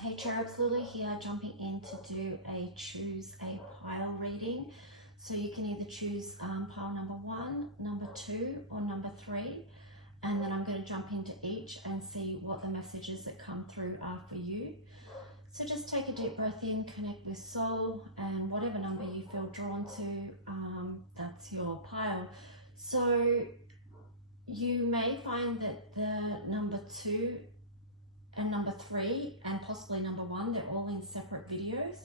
Hey Cherubs, Lily here, jumping in to do a choose a pile reading. So you can either choose pile number 1, number 2 or number 3, and then I'm going to jump into each and see what the messages that come through are for you. So just take a deep breath in, connect with soul, and whatever number you feel drawn to, that's your pile. So you may find that the number 2 and number 3 and possibly number 1, they're all in separate videos,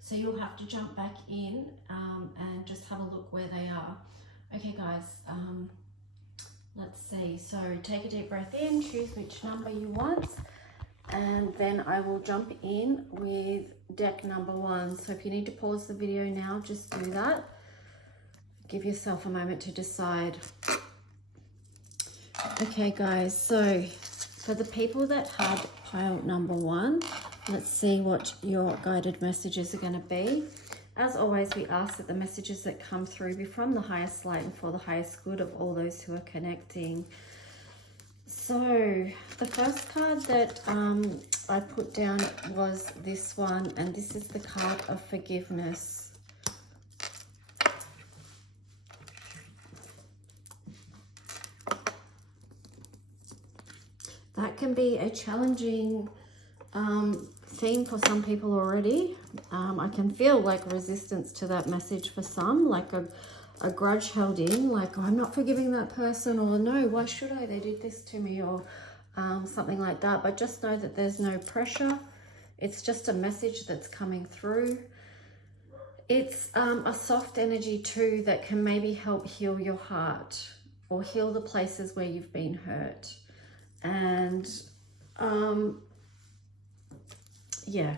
so you'll have to jump back in and just have a look where they are. Okay guys, let's see. So take a deep breath in, choose which number you want, and then I will jump in with deck number 1. So if you need to pause the video now, just do that. Give yourself a moment to decide. Okay guys, so for the people that had pile number 1, let's see what your guided messages are going to be. As always, we ask that the messages that come through be from the highest light and for the highest good of all those who are connecting. So the first card that I put down was this one, and this is the card of forgiveness. That can be a challenging theme for some people already. I can feel like resistance to that message for some, like a grudge held in, like, oh, I'm not forgiving that person, or no, why should I? They did this to me, or something like that. But just know that there's no pressure. It's just a message that's coming through. It's a soft energy too that can maybe help heal your heart or heal the places where you've been hurt. And yeah,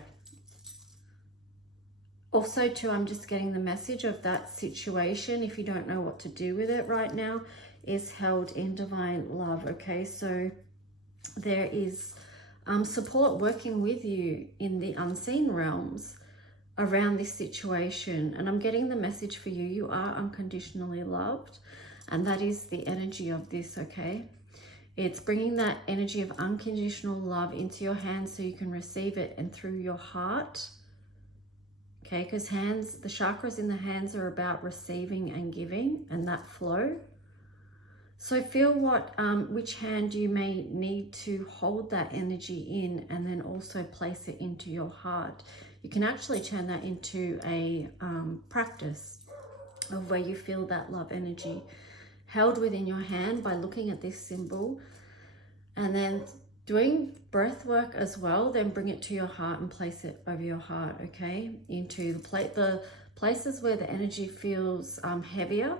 also too, I'm just getting the message of that situation, if you don't know what to do with it right now, is held in divine love. Okay, so there is support working with you in the unseen realms around this situation, and I'm getting the message for you: you are unconditionally loved, and that is the energy of this. Okay, it's bringing that energy of unconditional love into your hands so you can receive it, and through your heart. Okay, because hands, the chakras in the hands are about receiving and giving, and that flow. So feel what, which hand you may need to hold that energy in, and then also place it into your heart. You can actually turn that into a practice of where you feel that love energy held within your hand by looking at this symbol, and then doing breath work as well. Then bring it to your heart and place it over your heart, okay, into the places where the energy feels heavier,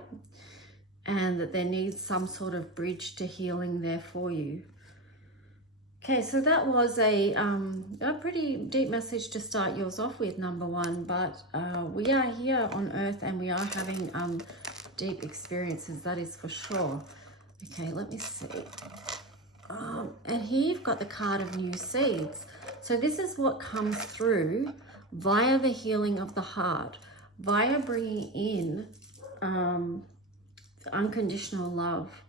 and that there needs some sort of bridge to healing there for you. Okay, so that was a pretty deep message to start yours off with, number 1. But we are here on earth and we are having deep experiences, that is for sure. Okay, let me see. And here you've got the card of new seeds. So this is what comes through via the healing of the heart, via bringing in unconditional love.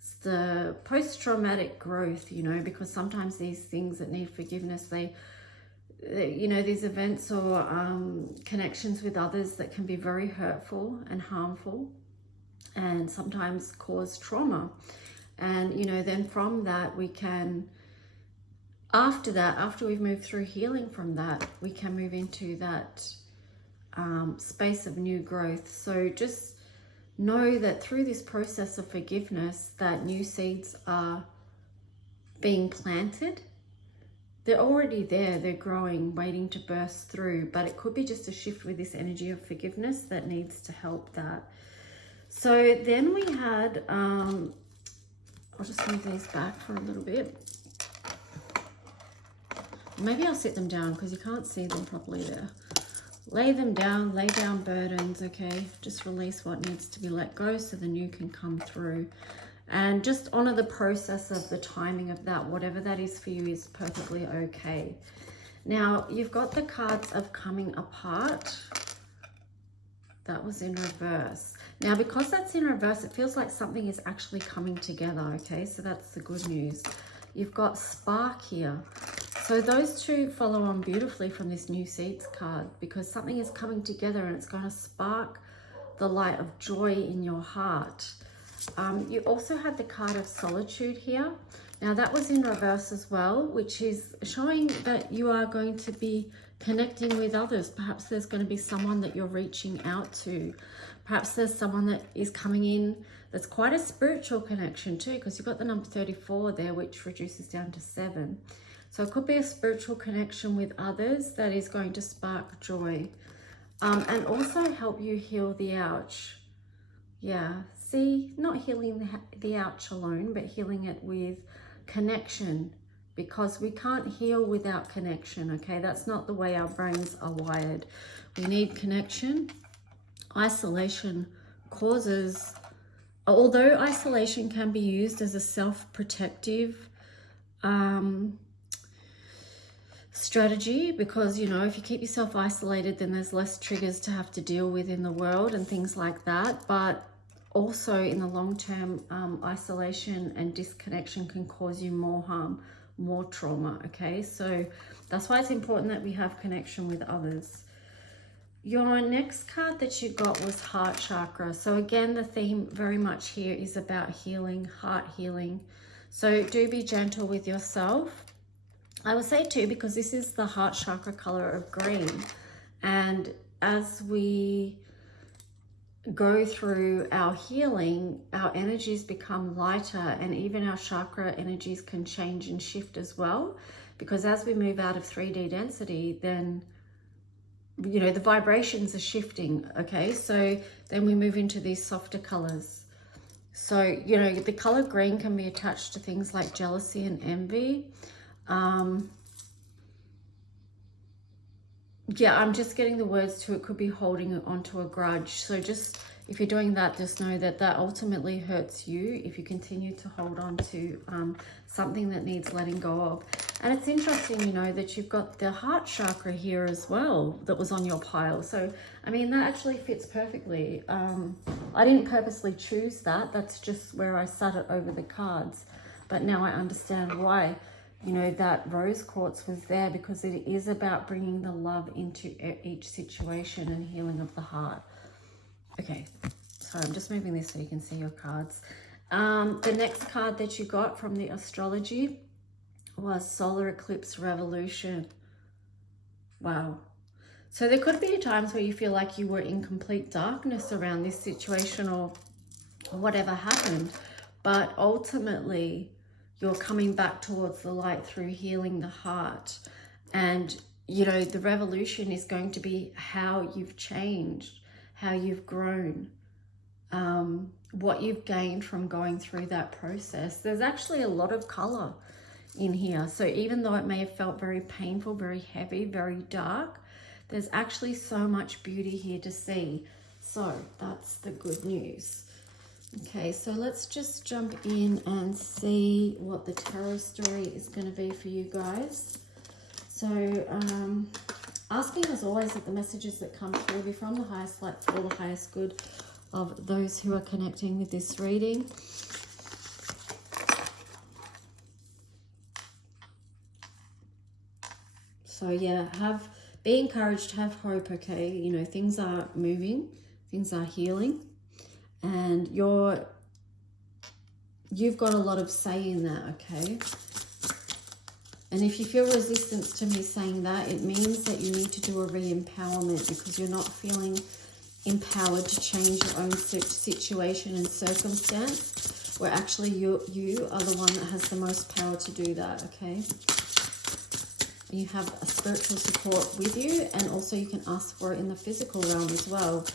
It's the post-traumatic growth, you know, because sometimes these things that need forgiveness, they you know, these events or connections with others that can be very hurtful and harmful, and sometimes cause trauma. And, you know, then from that we can, after we've moved through healing from that, we can move into that space of new growth. So just know that through this process of forgiveness, that new seeds are being planted. They're already there, they're growing, waiting to burst through, but it could be just a shift with this energy of forgiveness that needs to help that. So then we had, I'll just move these back for a little bit. Maybe I'll sit them down because you can't see them properly there. Lay them down, lay down burdens, okay? Just release what needs to be let go so the new can come through. And just honor the process of the timing of that. Whatever that is for you is perfectly okay. Now, you've got the cards of coming apart. That was in reverse. Now, because that's in reverse, it feels like something is actually coming together, okay? So that's the good news. You've got spark here. So those two follow on beautifully from this New Seeds card, because something is coming together and it's going to spark the light of joy in your heart. You also had the card of solitude here. Now that was in reverse as well, which is showing that you are going to be connecting with others. Perhaps there's going to be someone that you're reaching out to. Perhaps there's someone that is coming in that's quite a spiritual connection too, because you've got the number 34 there, which reduces down to 7. So it could be a spiritual connection with others that is going to spark joy, and also help you heal the ouch. Yeah, see, not healing the ouch alone, but healing it with connection, because we can't heal without connection, okay? That's not the way our brains are wired. We need connection. Isolation causes, although isolation can be used as a self-protective strategy, because, you know, if you keep yourself isolated, then there's less triggers to have to deal with in the world and things like that. But also in the long term, isolation and disconnection can cause you more harm, more trauma, okay? So that's why it's important that we have connection with others. Your next card that you got was heart chakra. So again, the theme very much here is about healing, heart healing. So do be gentle with yourself. I would say too, because this is the heart chakra color of green. And as we go through our healing, our energies become lighter, and even our chakra energies can change and shift as well. Because as we move out of 3D density, then, you know, the vibrations are shifting, okay? So then we move into these softer colors. So, you know, the color green can be attached to things like jealousy and envy. Yeah, I'm just getting the words to it. Could be holding onto a grudge. So just, if you're doing that, just know that that ultimately hurts you if you continue to hold on to something that needs letting go of. And it's interesting, you know, that you've got the heart chakra here as well that was on your pile. So, I mean, that actually fits perfectly. I didn't purposely choose that. That's just where I sat it over the cards. But now I understand why, you know, that rose quartz was there, because it is about bringing the love into each situation and healing of the heart. Okay, so I'm just moving this so you can see your cards. The next card that you got from the astrology was solar eclipse revolution. Wow. So there could be times where you feel like you were in complete darkness around this situation or whatever happened, but ultimately you're coming back towards the light through healing the heart. And, you know, the revolution is going to be how you've changed, how you've grown, what you've gained from going through that process. There's actually a lot of color in here. So even though it may have felt very painful, very heavy, very dark, there's actually so much beauty here to see. So that's the good news. Okay, so let's just jump in and see what the tarot story is going to be for you guys. So asking as always that the messages that come through be from the highest light for the highest good of those who are connecting with this reading. So yeah, be encouraged, have hope, okay? You know, things are moving, things are healing, and you've got a lot of say in that, okay? And if you feel resistance to me saying that, it means that you need to do a re-empowerment, because you're not feeling empowered to change your own situation and circumstance, where actually you are the one that has the most power to do that, okay? You have a spiritual support with you, and also you can ask for it in the physical realm as well.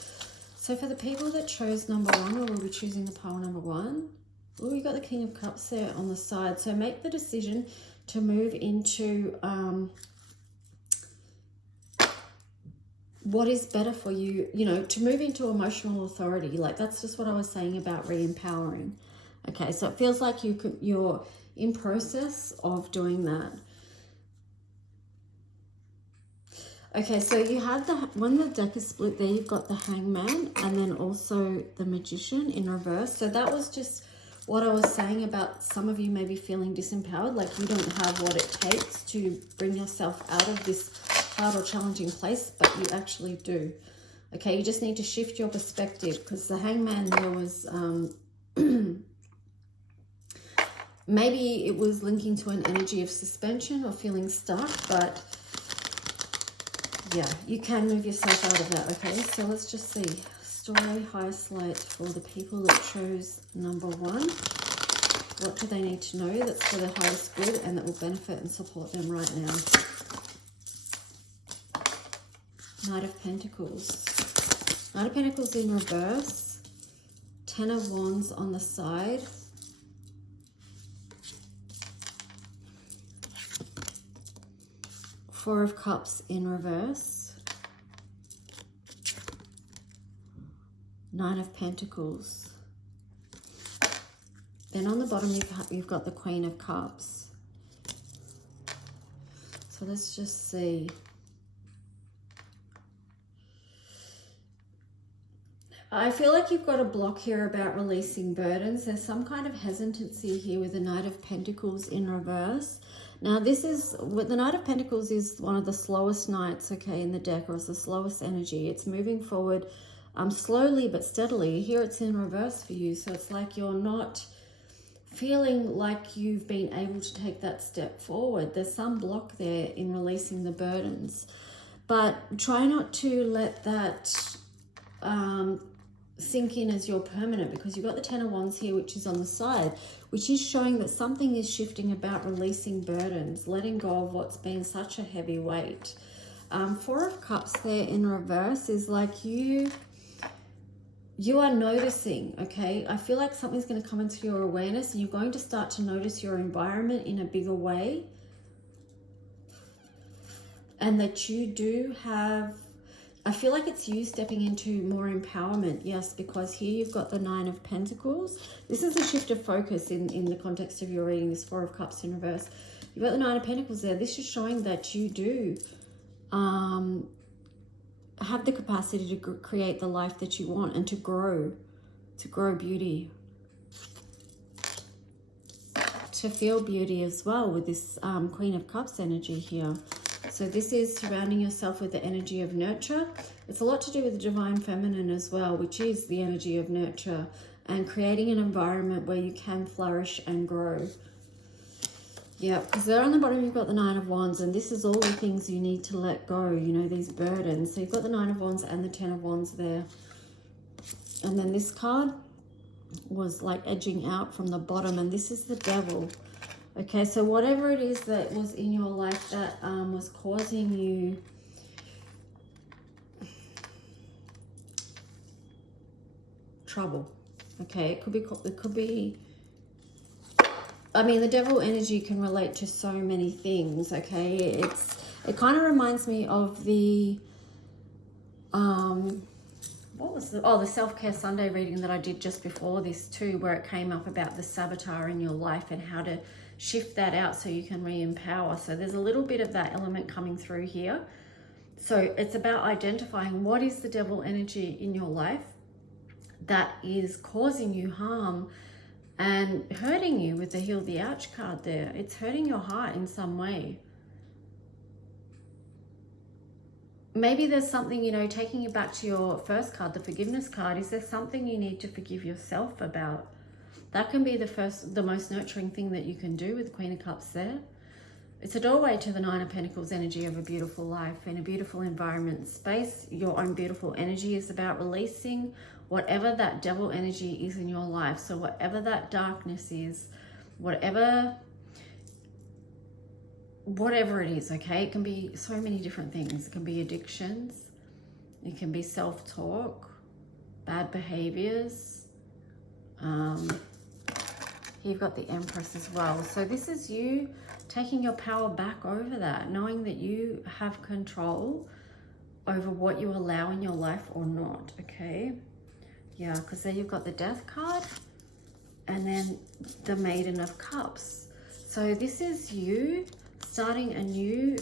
So for the people that chose number 1, or will be choosing the pile number 1, oh, you got the King of Cups there on the side. So make the decision to move into what is better for you, you know, to move into emotional authority. Like, that's just what I was saying about re-empowering. Okay, so it feels like you're in process of doing that. Okay, so you have when the deck is split there, you've got the Hangman and then also the Magician in reverse. So that was just what I was saying about some of you may be feeling disempowered, like you don't have what it takes to bring yourself out of this hard or challenging place, but you actually do. Okay, you just need to shift your perspective, because the Hangman there was, maybe it was linking to an energy of suspension or feeling stuck, but yeah, you can move yourself out of that. Okay, so let's just see. Story, highest light for the people that chose number 1. What do they need to know that's for their highest good and that will benefit and support them right now? Knight of Pentacles. Knight of Pentacles in reverse. 10 of Wands on the side. Four of Cups in reverse. Nine of Pentacles. Then on the bottom you've got the Queen of Cups. So let's just see. I feel like you've got a block here about releasing burdens. There's some kind of hesitancy here with the Knight of Pentacles in reverse. Now this is, with the Knight of Pentacles is one of the slowest knights, okay, in the deck, or it's the slowest energy. It's moving forward slowly but steadily. Here it's in reverse for you, so it's like you're not feeling like you've been able to take that step forward. There's some block there in releasing the burdens, but try not to let that sink in as your permanent, because you've got the Ten of Wands here, which is on the side, which is showing that something is shifting about releasing burdens, letting go of what's been such a heavy weight. Four of Cups there in reverse is like you are noticing, okay? I feel like something's going to come into your awareness and you're going to start to notice your environment in a bigger way, and that you do have, I feel like it's you stepping into more empowerment. Yes, because here you've got the Nine of Pentacles. This is a shift of focus in the context of your reading, this Four of Cups in reverse. You've got the Nine of Pentacles there. This is showing that you do have the capacity to create the life that you want and to grow beauty, to feel beauty as well with this Queen of Cups energy here. So this is surrounding yourself with the energy of nurture. It's a lot to do with the Divine Feminine as well, which is the energy of nurture, and creating an environment where you can flourish and grow. Yeah, because there on the bottom you've got the Nine of Wands, and this is all the things you need to let go, you know, these burdens. So you've got the Nine of Wands and the Ten of Wands there. And then this card was like edging out from the bottom, and this is the Devil. Okay, so whatever it is that was in your life that was causing you trouble, okay, it could be, I mean, the Devil energy can relate to so many things, okay? It kind of reminds me of the, what was the Self-Care Sunday reading that I did just before this too, where it came up about the saboteur in your life and how to shift that out so you can re-empower. So there's a little bit of that element coming through here. So it's about identifying what is the Devil energy in your life that is causing you harm and hurting you with the Heal the Ouch card there. It's hurting your heart in some way. Maybe there's something, you know, taking it back to your first card, the Forgiveness card, is there something you need to forgive yourself about? That can be the most nurturing thing that you can do with the Queen of Cups there. It's a doorway to the Nine of Pentacles energy of a beautiful life in a beautiful environment and space. Your own beautiful energy is about releasing whatever that Devil energy is in your life. So whatever that darkness is, whatever it is, okay? It can be so many different things. It can be addictions. It can be self-talk, bad behaviors. You've got the Empress as well. So this is you taking your power back over that, knowing that you have control over what you allow in your life or not, okay? Yeah, because there you've got the Death card and then the Maiden of Cups. So this is you starting a new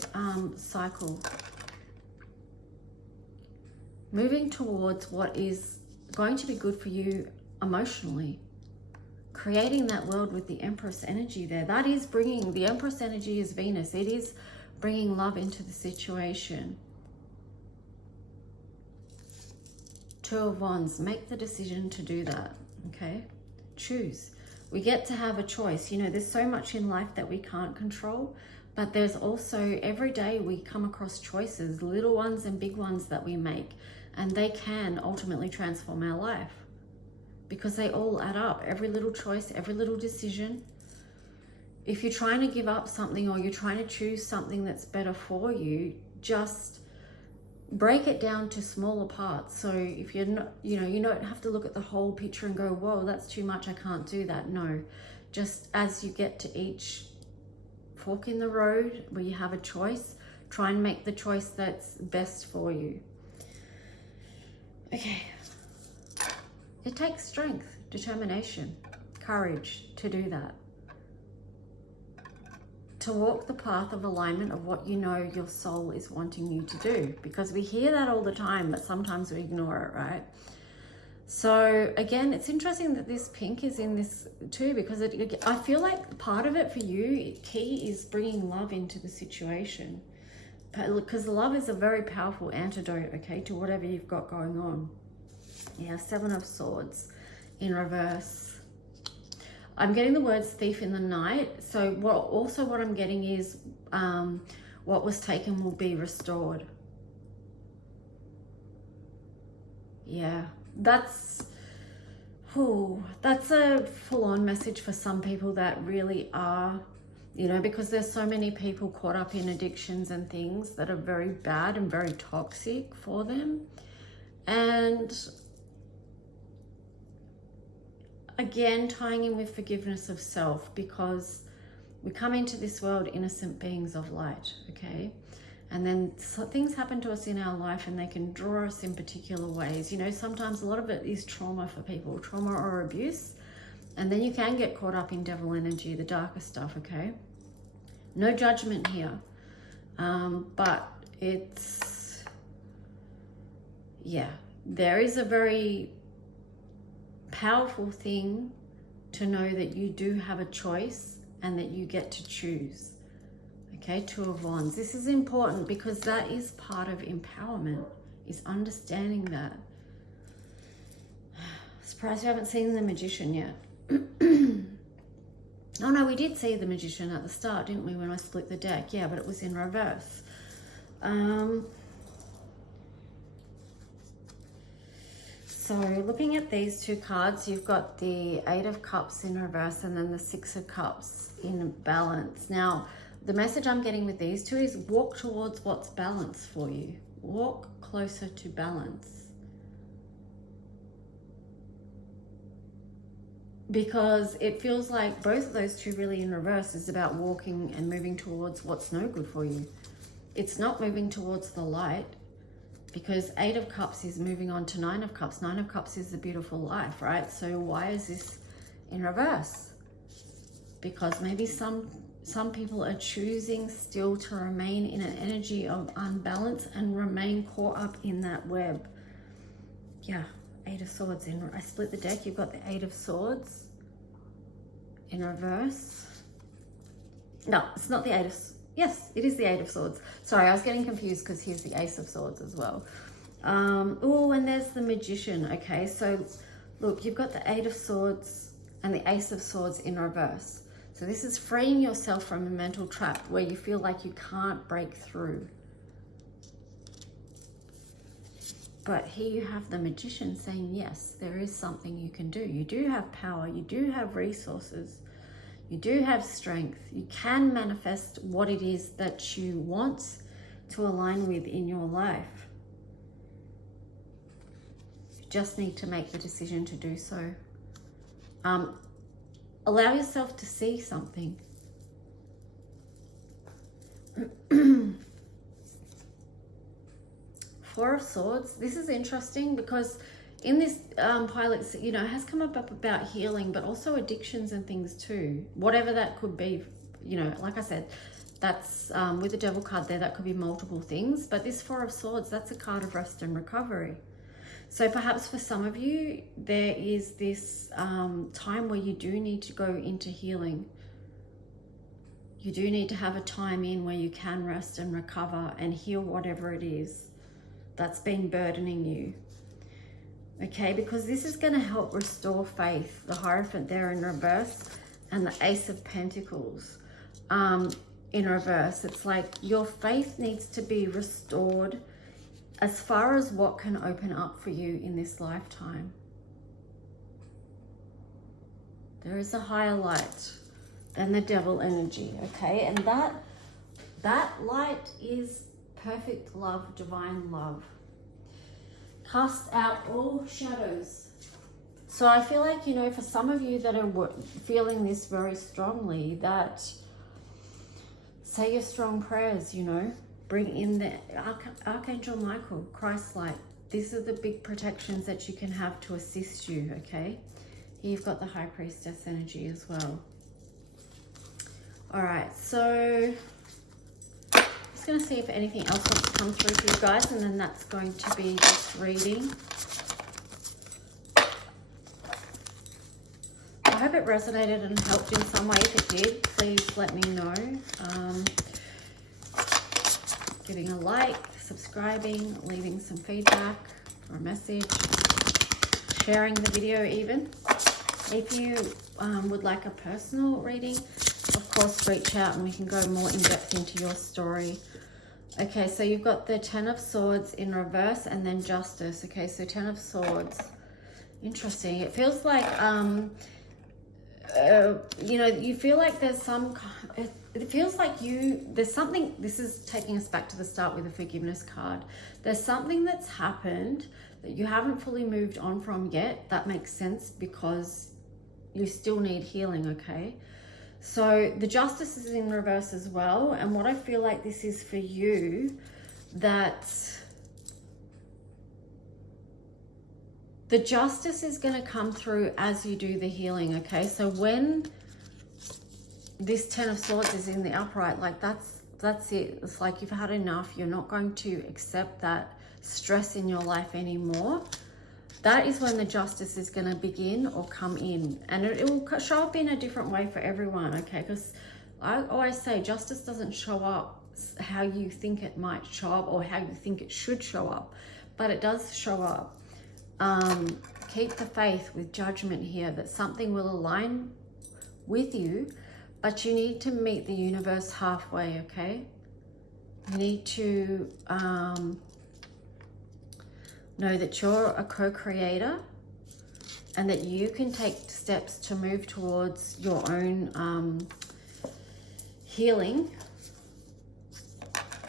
cycle, moving towards what is going to be good for you emotionally, creating that world with the Empress energy there. That is bringing, the Empress energy is Venus. It is bringing love into the situation. Two of Wands, make the decision to do that, okay? Choose. We get to have a choice. You know, there's so much in life that we can't control, but there's also, every day we come across choices, little ones and big ones that we make, and they can ultimately transform our life because they all add up. Every little choice, every little decision. If you're trying to give up something or you're trying to choose something that's better for you, just break it down to smaller parts. So if you're not, you know, you don't have to look at the whole picture and go, whoa, that's too much, I can't do that. No, just as you get to each fork in the road where you have a choice, try and make the choice that's best for you. Okay. It takes strength, determination, courage to do that. To walk the path of alignment of what you know your soul is wanting you to do. Because we hear that all the time, but sometimes we ignore it, right? So again, it's interesting that this pink is in this too, because I feel like part of it for you, key, is bringing love into the situation. Because love is a very powerful antidote, okay, to whatever you've got going on. Yeah, Seven of Swords in reverse. I'm getting the words thief in the night. So what I'm getting is what was taken will be restored. Yeah, that's a full-on message for some people that really are, you know, because there's so many people caught up in addictions and things that are very bad and very toxic for them. And again, tying in with forgiveness of self, because we come into this world innocent beings of light, okay? And then things happen to us in our life and they can draw us in particular ways. You know, sometimes a lot of it is trauma for people, trauma or abuse. And then you can get caught up in devil energy, the darker stuff, okay? No judgment here. But it's, yeah, there is a very powerful thing to know that you do have a choice and that you get to choose. Okay, Two of Wands. This is important because that is part of empowerment, is understanding that. Surprised you haven't seen the Magician yet. Oh no, we did see the Magician at the start, didn't we, when I split the deck? Yeah, but it was in reverse. So looking at these two cards, you've got the Eight of Cups in reverse and then the Six of Cups in balance. Now, the message I'm getting with these two is walk towards what's balanced for you. Walk closer to balance. Because it feels like both of those two really in reverse is about walking and moving towards what's no good for you. It's not moving towards the light, because Eight of Cups is moving on to Nine of Cups. Nine of Cups is the beautiful life, right? So why is this in reverse? Because maybe some people are choosing still to remain in an energy of unbalance and remain caught up in that web. Yeah, Eight of Swords in, I split the deck, you've got the Eight of Swords in reverse. No, it's not the Eight of, yes, it is the Eight of Swords. Sorry, I was getting confused because here's the Ace of Swords as well. Oh, and there's the Magician. Okay, so look, you've got the Eight of Swords and the Ace of Swords in reverse. So this is freeing yourself from a mental trap where you feel like you can't break through. But here you have the Magician saying, yes, there is something you can do. You do have power, you do have resources, you do have strength. You can manifest what it is that you want to align with in your life. You just need to make the decision to do so. Allow yourself to see something. Four of Swords. This is interesting because in this pilot, you know, has come up about healing, but also addictions and things too. Whatever that could be, you know, like I said, that's with the Devil card there, that could be multiple things. But this Four of Swords, that's a card of rest and recovery. So perhaps for some of you, there is this time where you do need to go into healing. You do need to have a time in where you can rest and recover and heal whatever it is that's been burdening you. Okay, because this is going to help restore faith. The Hierophant there in reverse and the Ace of Pentacles in reverse. It's like your faith needs to be restored as far as what can open up for you in this lifetime. There is a higher light than the devil energy, okay? And that light is perfect love, divine love. Cast out all shadows. So I feel like, you know, for some of you that are feeling this very strongly, that say your strong prayers, you know, bring in the Archangel Michael, Christ light. These are the big protections that you can have to assist you, okay? Here you've got the High Priestess energy as well. All right, so I'm just going to see if anything else wants to come through for you guys, and then that's going to be this reading. I hope it resonated and helped in some way. If it did, please let me know. Giving a like, subscribing, leaving some feedback or a message, sharing the video even. If you would like a personal reading, of course, reach out and we can go more in depth into your story. Okay, so you've got the Ten of Swords in reverse and then Justice. Okay, so Ten of Swords. Interesting. It feels like, you know, you feel like there's some, it feels like there's something, this is taking us back to the start with the forgiveness card. There's something that's happened that you haven't fully moved on from yet. That makes sense because you still need healing, okay? So the Justice is in reverse as well. And what I feel like this is for you, that the Justice is going to come through as you do the healing, okay? So when this Ten of Swords is in the upright, like that's it. It's like you've had enough. You're not going to accept that stress in your life anymore. That is when the Justice is going to begin or come in. And it will show up in a different way for everyone, okay? Because I always say justice doesn't show up how you think it might show up or how you think it should show up. But it does show up. Keep the faith with judgment here that something will align with you. But you need to meet the universe halfway, okay? You need to know that you're a co-creator and that you can take steps to move towards your own healing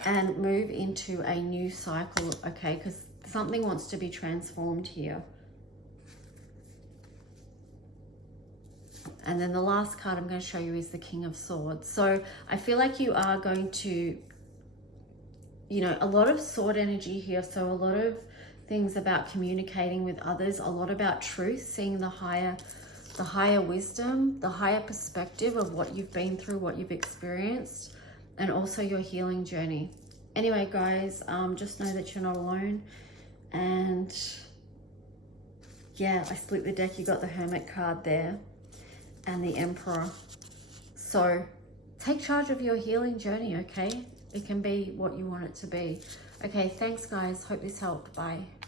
and move into a new cycle, okay? Because something wants to be transformed here. And then the last card I'm going to show you is the King of Swords. So I feel like you are going to, you know, a lot of sword energy here. So a lot of things about communicating with others, a lot about truth, seeing the higher wisdom, the higher perspective of what you've been through, what you've experienced, and also your healing journey. Anyway, guys, just know that you're not alone. And yeah, I split the deck. You got the Hermit card there and the Emperor. So take charge of your healing journey, okay? It can be what you want it to be. Okay, thanks guys. Hope this helped. Bye.